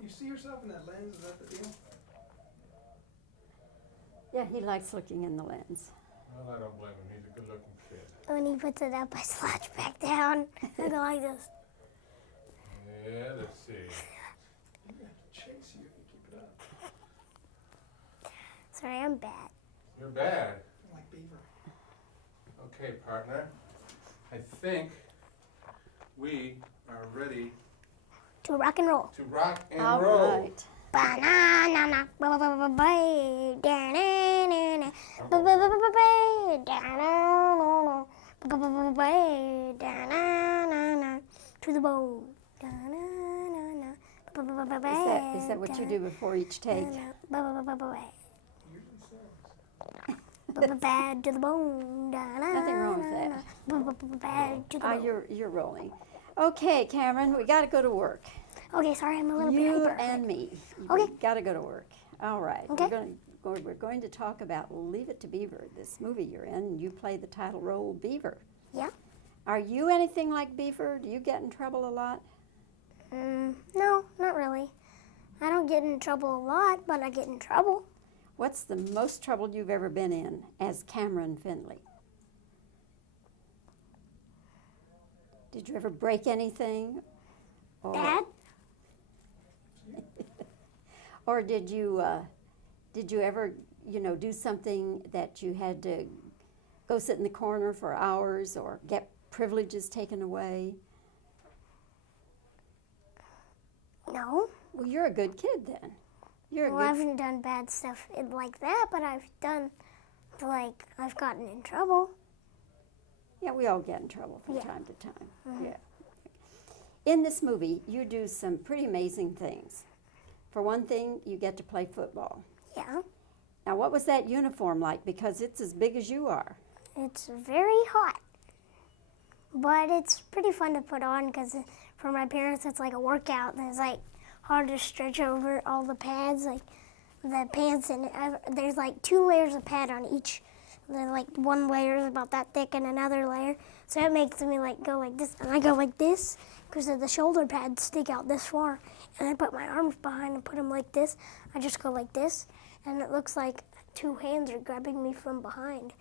Can you see yourself in that lens? Is that the deal? Yeah, he likes looking in the lens. Well, I don't blame him. He's a good-looking kid. When he puts it up, I slouch back down. I go like this. Yeah, let's see. I'm gonna have to chase you if you keep it up. Sorry, I'm bad. You're bad. I'm like Beaver. Okay, partner. I think we are ready To rock and roll. to rock and All roll. right. Banana, to the bone. Is that what you do before each take? Bad to the bone. Nothing wrong with Bad to the bone. You're rolling. Okay, Cameron, we got to go to work. Okay, sorry, I'm a little bit You hyper. and me. Okay. We got to go to work. All right. Okay. We're going to talk about Leave It to Beaver, this movie you're in, and you play the title role, Beaver. Yeah. Are you anything like Beaver? Do you get in trouble a lot? No, not really. I don't get in trouble a lot, but I get in trouble. What's the most trouble you've ever been in as Cameron Finley? Did you ever break anything? Or, Dad? or did you ever, do something that you had to go sit in the corner for hours or get privileges taken away? No. Well, you're a good kid then. You're a Well, I good. haven't done bad stuff like that, but I've gotten in trouble. Yeah, we all get in trouble from Yeah. time to time. Yeah. In this movie, you do some pretty amazing things. For one thing, you get to play football. Yeah. Now, what was that uniform like? Because it's as big as you are. It's very hot, but it's pretty fun to put on because for my parents, it's like a workout, and it's like hard to stretch over all the pads, like the pants, and there's like 2 layers of pad on each. Then like one layer is about that thick and another layer, so it makes me like go like this, and I go like this because the shoulder pads stick out this far, and I put my arms behind and put them like this. I just go like this, and it looks like 2 hands are grabbing me from behind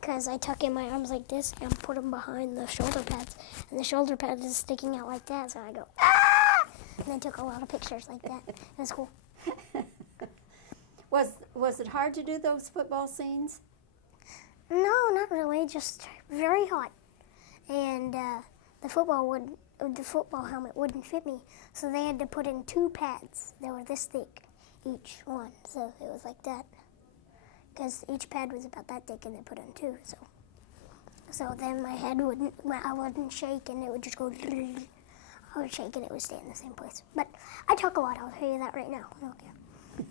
because I tuck in my arms like this and put them behind the shoulder pads, and the shoulder pads is sticking out like that, so I go, ah! And I took a lot of pictures like that. It was cool. Was it hard to do those football scenes? No, not really, just very hot. And the football helmet wouldn't fit me, so they had to put in 2 pads that were this thick, each one, so it was like that. Because each pad was about that thick, and they put in 2, so then my head I wouldn't shake, and it would just go. I would shake, and it would stay in the same place. But I talk a lot. I'll tell you that right now. Okay.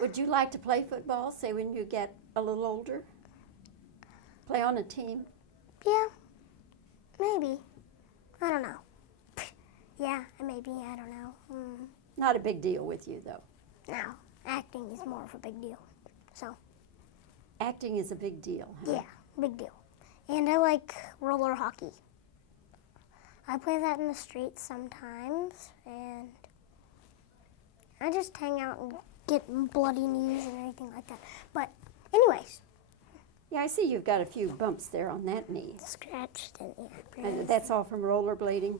Would you like to play football, say when you get a little older? Play on a team? Yeah, maybe. I don't know. Yeah, maybe. I don't know. Not a big deal with you, though. No, acting is more of a big deal. So, Acting is a big deal. Huh? yeah, big deal. And I like roller hockey. I play that in the streets sometimes, and I just hang out and get bloody knees and everything like that. But anyways, Yeah, I see you've got a few bumps there on that knee. scratched in the And that's all from rollerblading?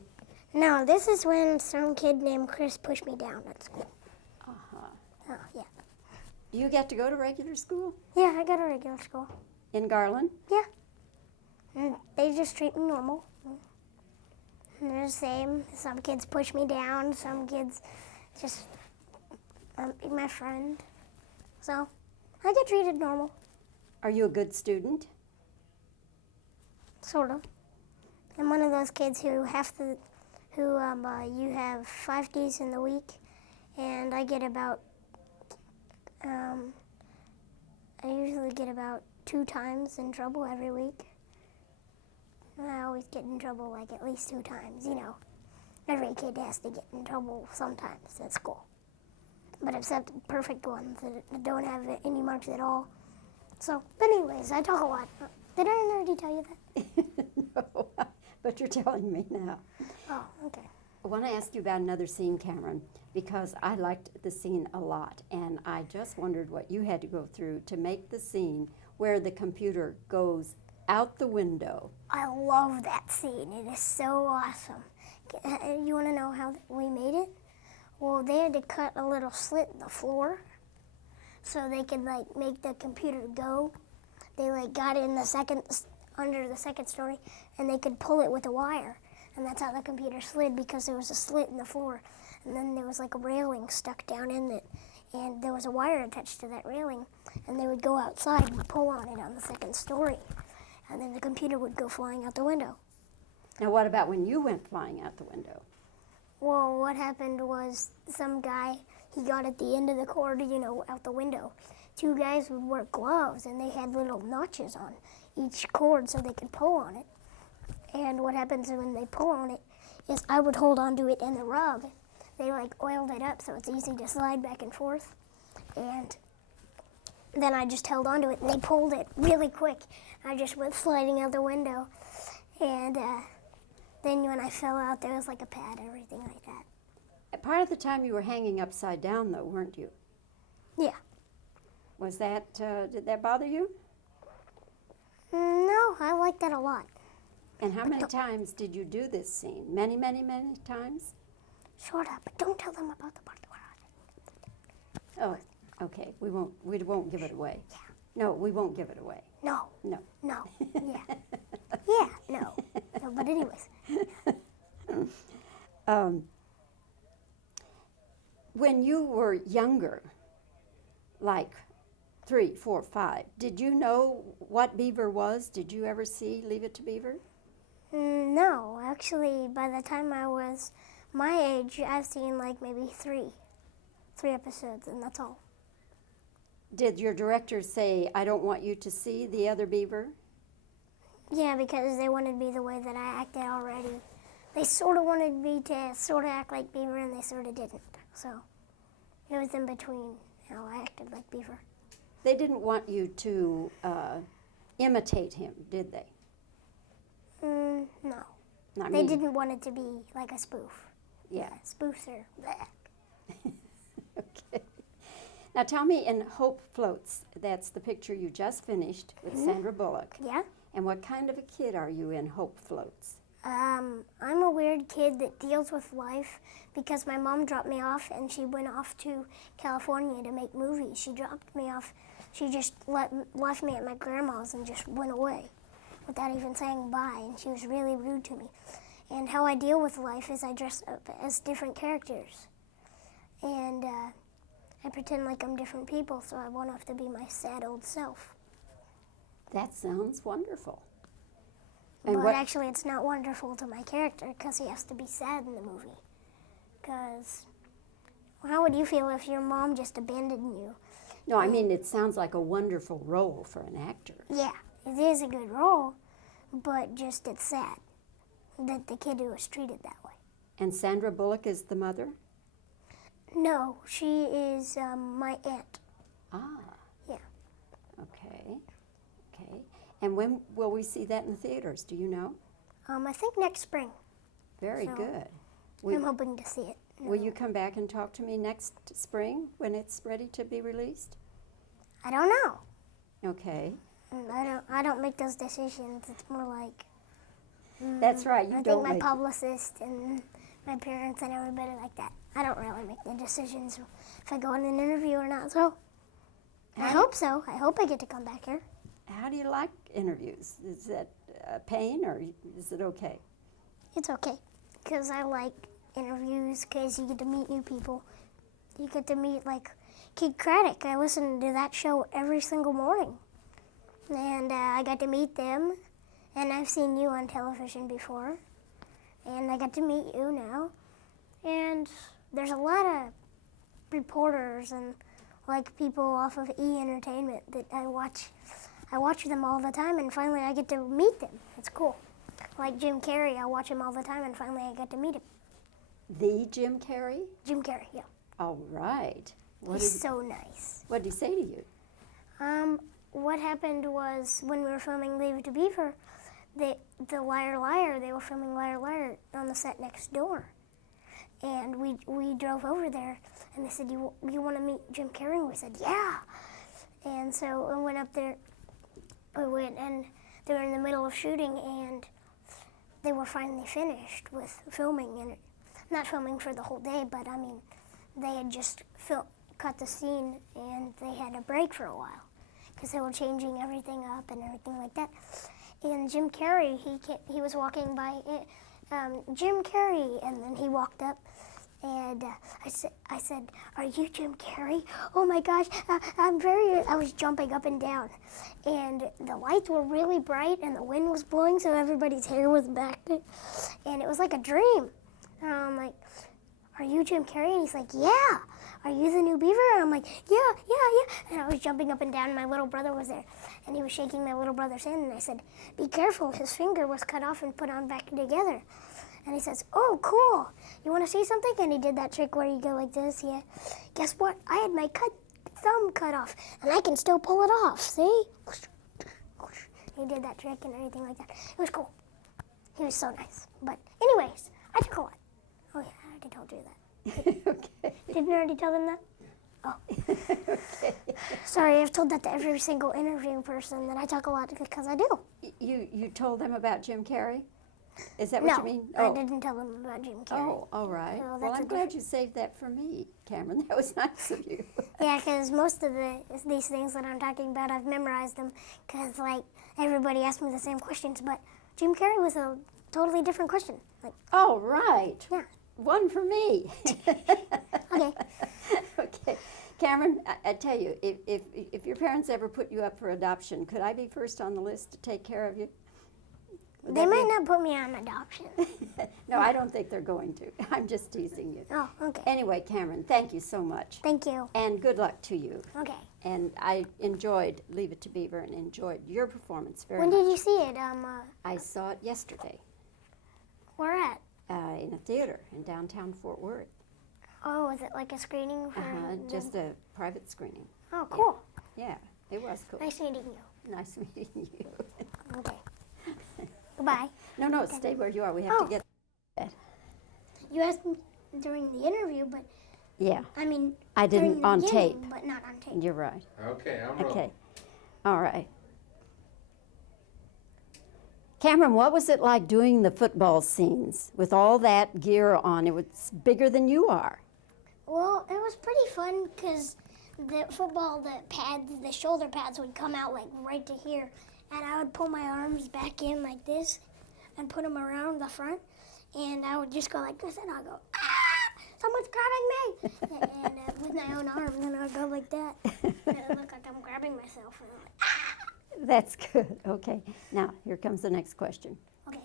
No, this is when some kid named Chris pushed me down at school. Uh-huh. Oh, yeah. Do you get to go to regular school Yeah, I go to regular school. in Garland? Yeah. And they just treat me normal. And they're the same. Some kids push me down. Some kids just be my friend. So I get treated normal, Are you a good student? sort of. I'm one of those kids who you have 5 days in the week, and I get about I usually get about 2 times in trouble every week. I always get in trouble like at least 2 times, Every kid has to get in trouble sometimes at school. But except the perfect ones that don't have any marks at all. So, but anyways, I talk a lot. Did I already tell you that? No, but you're telling me now. Oh, okay. I want to ask you about another scene, Cameron. because I liked the scene a lot, and I just wondered what you had to go through to make the scene where the computer goes out the window. I love that scene. It is so awesome. You want to know how we made it? Well, they had to cut a little slit in the floor so they could like make the computer go. They like got it in the under the second story, and they could pull it with a wire, and that's how the computer slid, because there was a slit in the floor, and then there was like a railing stuck down in it, and there was a wire attached to that railing, and they would go outside and pull on it on the second story, and then the computer would go flying out the window. Now, what about when you went flying out the window? Well, what happened was some guy, he got at the end of the cord, out the window. Two guys would wear gloves, and they had little notches on each cord so they could pull on it. And what happens when they pull on it is I would hold onto it in the rug. They oiled it up so it's easy to slide back and forth. And then I just held onto it, and they pulled it really quick. I just went sliding out the window. And then when I fell out, there was like a pad, everything like that. Part of the time you were hanging upside down, though, weren't you? Yeah. Was that, did that bother you? No, I like that a lot. And how many times did you do this scene? Many, many, many times? Sort of, but don't tell them about the part where I... Oh, okay. We won't give it away. Yeah. No, we won't give it away. No. No. No. Yeah. Yeah, no. No, but anyways. When you were younger, like 3, 4, 5, did you know what Beaver was? Did you ever see Leave It to Beaver? No, actually, by the time I was my age, I've seen like maybe three episodes, and that's all. Did your director say, I don't want you to see the other Beaver? Yeah, because they wanted me the way that I acted already. They sort of wanted me to sort of act like Beaver, and they sort of didn't. So it was in between how I acted like Beaver. They didn't want you to imitate him, did they? No. I They mean, didn't want it to be like a spoof. Yeah. Spoofs are bleh. Okay. Now tell me, in Hope Floats, that's the picture you just finished with Sandra Bullock. Yeah? And what kind of a kid are you in Hope Floats? I'm a weird kid that deals with life because my mom dropped me off and she went off to California to make movies. She dropped me off. She just left me at my grandma's and just went away without even saying bye, and she was really rude to me. And how I deal with life is I dress up as different characters. And I pretend like I'm different people so I won't have to be my sad old self. That sounds wonderful. But actually, it's not wonderful to my character because he has to be sad in the movie. Because how would you feel if your mom just abandoned you? No, I mean, it sounds like a wonderful role for an actor. Yeah, it is a good role, but just it's sad that the kid was treated that way. And Sandra Bullock is the mother? No, she is my aunt. Ah. Yeah. Okay. Okay. And when will we see that in the theaters? Do you know? I think next spring. Very So, good. I'm hoping to see it. Will you come back and talk to me next spring when it's ready to be released? I don't know. Okay. I don't make those decisions. It's more like That's right. You I don't think my make publicist and my parents and everybody like that. I don't really make the decisions if I go on an interview or not. So I hope so. I hope I get to come back here. How do you like interviews? Is that a pain or is it okay? It's okay because I like interviews because you get to meet new people. You get to meet like Kid Craddock. I listen to that show every single morning. And I got to meet them. And I've seen you on television before. And I got to meet you now. And there's a lot of reporters and like people off of E! Entertainment that I watch. I watch them all the time, and finally I get to meet them. It's cool. Like Jim Carrey, I watch him all the time, and finally I get to meet him. The Jim Carrey? Jim Carrey, yeah. All right. He's so nice. What did he say to you? What happened was when we were filming Leave It to Beaver, the Liar Liar, they were filming Liar Liar on the set next door. And we drove over there, and they said, you want to meet Jim Carrey? And we said, yeah. And so we went up there, and they were in the middle of shooting, and they were finally finished with filming, and not filming for the whole day, but I mean, they had just cut the scene, and they had a break for a while, because they were changing everything up and everything like that. And Jim Carrey, he was walking by, Jim Carrey, and then he walked up, and I said, are you Jim Carrey? Oh my gosh, I was jumping up and down. And the lights were really bright, and the wind was blowing, so everybody's hair was back. And it was like a dream. And I'm like, are you Jim Carrey? And he's like, yeah. Are you the new Beaver? And I'm like, yeah. And I was jumping up and down, and my little brother was there. And he was shaking my little brother's hand, and I said, be careful, his finger was cut off and put on back together. And he says, oh, cool. You want to see something? And he did that trick where you go like this, yeah. Guess what? I had my thumb cut off, and I can still pull it off, see? He did that trick and everything like that. It was cool. He was so nice. But anyways, I took a lot. Oh, yeah, I already told you that. Okay. Didn't I already tell them that? Oh. Okay. Sorry, I've told that to every single interview person that I talk a lot because I do. You told them about Jim Carrey? Is that what you mean? I didn't tell them about Jim Carrey. Oh, all right. No, Well, that's I'm glad you saved that for me, Cameron. That was nice of you. Yeah, because most of these things that I'm talking about, I've memorized them because, like, everybody asked me the same questions, but Jim Carrey was a totally different question. Like, Oh, right. yeah. One for me. Okay. Okay. Cameron, I tell you, if your parents ever put you up for adoption, could I be first on the list to take care of you? Would They that be- might not put me on adoption. No, I don't think they're going to. I'm just teasing you. Oh, okay. Anyway, Cameron, thank you so much. Thank you. And good luck to you. Okay. And I enjoyed Leave It to Beaver and enjoyed your performance very When much. did you see it? I saw it yesterday Where at? in a theater in downtown Fort Worth. Oh, was it like a screening for? Just a private screening. Oh, cool. Yeah, it was cool. Nice meeting you. Nice meeting you. Okay. Goodbye. No, stay where you are. We have Oh. to get. You asked me during the interview, but Yeah, I mean, I during didn't the on beginning, tape. but not on tape. You're right. Okay, I'm rolling. Okay. All right. Cameron, what was it like doing the football scenes with all that gear on? It was bigger than you are. Well, it was pretty fun because the football, the pads, the shoulder pads would come out like right to here, and I would pull my arms back in like this and put them around the front, and I would just go like this, and I'd go, ah, someone's grabbing me, and with my own arms, and I would go like that, and it would look like I'm grabbing myself, and I'm like, ah. That's good. Okay. Now, here comes the next question. Okay.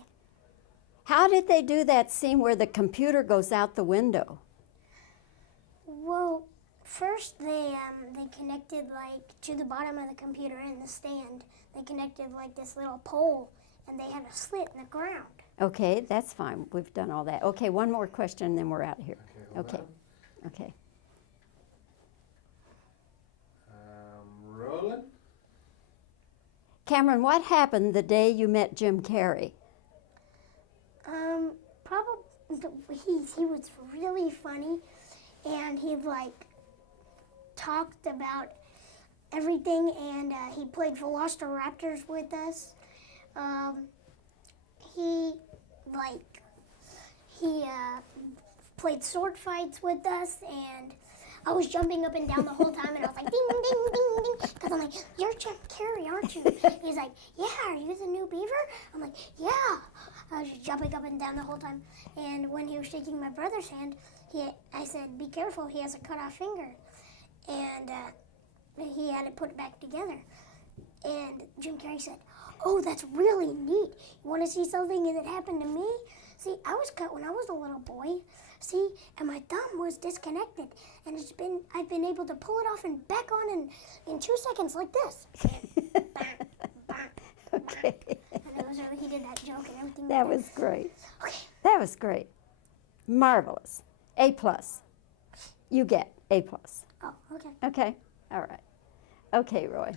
How did they do that scene where the computer goes out the window? Well, first they connected like to the bottom of the computer in the stand. They connected like this little pole, and they had a slit in the ground. Okay, that's fine. We've done all that. Okay, one more question, and then we're out of here. Okay, hold Okay. on. Okay. Rolling. Cameron, what happened the day you met Jim Carrey? Probably he was really funny, and he like talked about everything, and he played Velociraptors with us. He played sword fights with us, and I was jumping up and down the whole time, and I was like, ding, ding, ding, ding, because I'm like, you're Jim Carrey, aren't you? He's like, yeah, are you the new Beaver? I'm like, yeah. I was just jumping up and down the whole time, and when he was shaking my brother's hand, I said, be careful, he has a cut off finger, and he had it put back together. And Jim Carrey said, oh, that's really neat. You want to see something that happened to me? See, I was cut when I was a little boy. See, and my thumb was disconnected, and I've been able to pull it off and back on in 2 seconds like this. Okay. And it was really, he did that joke and everything. That was great. Okay. That was great. Marvelous. A+. You get A+. Oh, okay. Okay? All right. Okay, Roy.